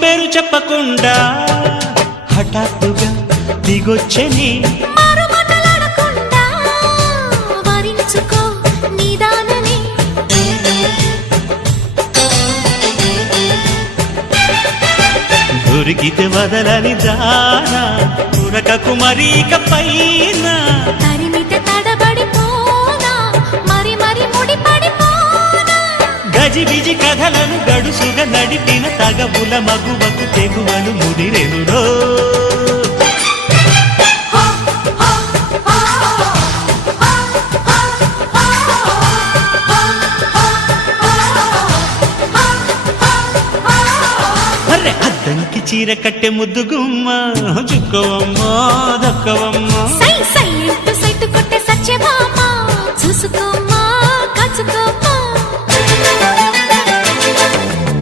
పేరు చెప్పకుండా హఠాత్తుగా దిగొచ్చని దొరికితే వదలని దానా ఉరకకు మరీక పైన తరిమితే తడబడిపోనా మరి మరి ముడిపడిపోనా గజిబిజి కథలను గడుసుగా నడిపిన తగబుల మగువకు తెగువను ముదిరెనురో అద్దంకి చీర కట్టె ముద్దు గుమ్మ చుక్కవమ్మా దక్కవమ్మా సై సై కొట్టే సత్యభామ చూసుకో